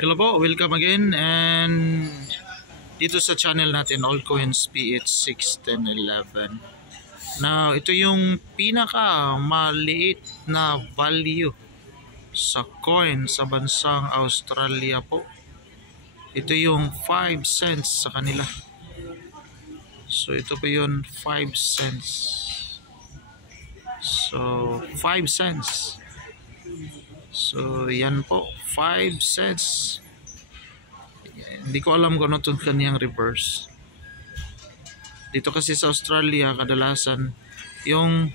Hello po, welcome again and dito sa channel natin Altcoins PH 61011. Now, ito yung pinaka maliit na value sa coin sa bansang Australia po. Ito yung 5 cents sa kanila. So ito po yung 5 cents. So 5 cents. So yan po, 5 cents. Hindi ko alam kung ano itong kanyang reverse. Dito kasi sa Australia kadalasan yung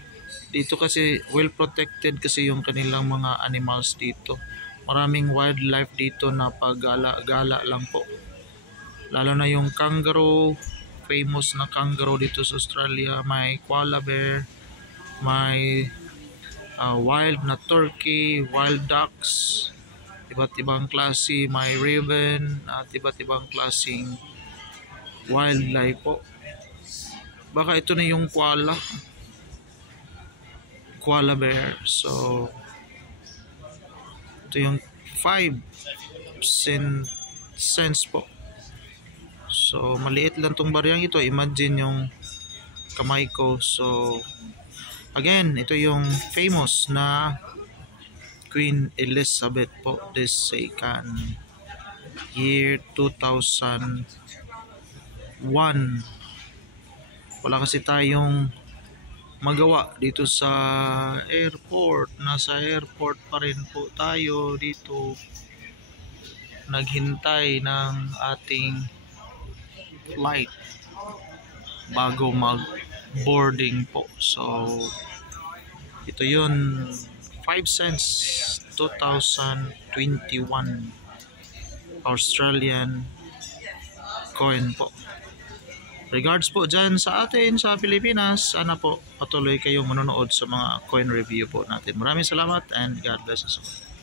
dito kasi well protected kasi yung kanilang mga animals dito. Maraming wildlife dito na paggala-gala lang po. Lalo na yung kangaroo, famous na kangaroo dito sa Australia, may koala bear, may wild na turkey, wild ducks, iba't ibang klase, may raven at iba't ibang klaseng wildlife po. Baka ito na yung koala bear. So ito yung 5 cents po. So maliit lang tong bariyang ito. Imagine yung kamay ko. So again, ito yung famous na Queen Elizabeth po II, year 2001. Wala kasi tayong magawa dito sa airport. Nasa airport pa rin po tayo dito, naghintay ng ating flight bago mag boarding po. So ito yun, 5 cents 2021 Australian coin po. Regards po dyan sa atin sa Pilipinas. Sana po patuloy kayong manonood sa mga coin review po natin. Maraming salamat and God bless us all.